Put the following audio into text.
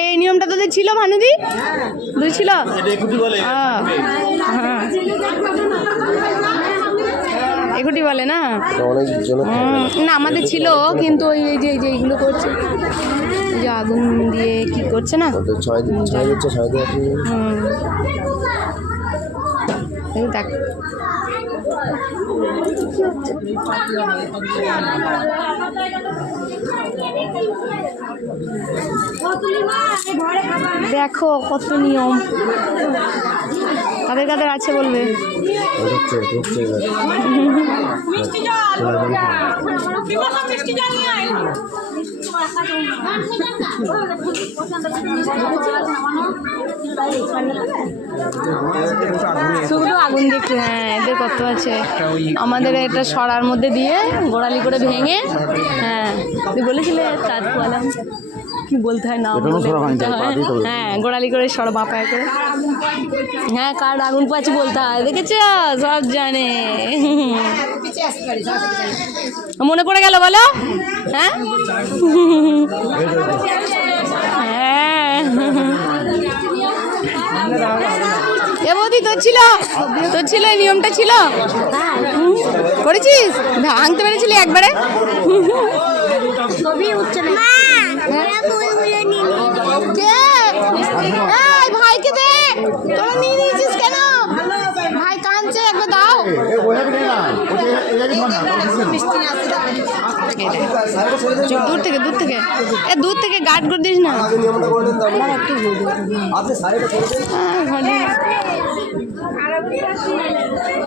এই নিয়মটা তোদের ছিল ভানুদি? বুঝছিল? এগুটি বলে না? না আমাদের ছিল, কিন্তু ওই যে এইগুলো করছে, যে আগুন দিয়ে কি করছে না, দেখ দেখো কত নিয়ম, কাদের কাদের আছে বলবে। শুধু আগুন দেখতে, হ্যাঁ এদের কত আছে। আমাদের এটা সরার মধ্যে দিয়ে গোড়ালি করে ভেঙে, হ্যাঁ তুই বলেছিলে চাঁদ পোয়ালাম, কি বলতে হয় না, হ্যাঁ গোড়ালি করে সরা বাপায় করে, হ্যাঁ কার আগুন পাচ্ছি বলতে হয়, দেখেছ সব জানে। মনে পড়ে গেল বলো? হ্যাঁ হ্যাঁ এ বৌদি তোর ছিল এই নিয়মটা ছিল, করেছিস? ভাঙতে পেরেছিলি একবারে? ভাইকে দে, তোরা নিয়ে নিয়েছিস কেন? ভাই কাঁদছে, একবার দাও। দূর থেকে গার্ড করে দিস না।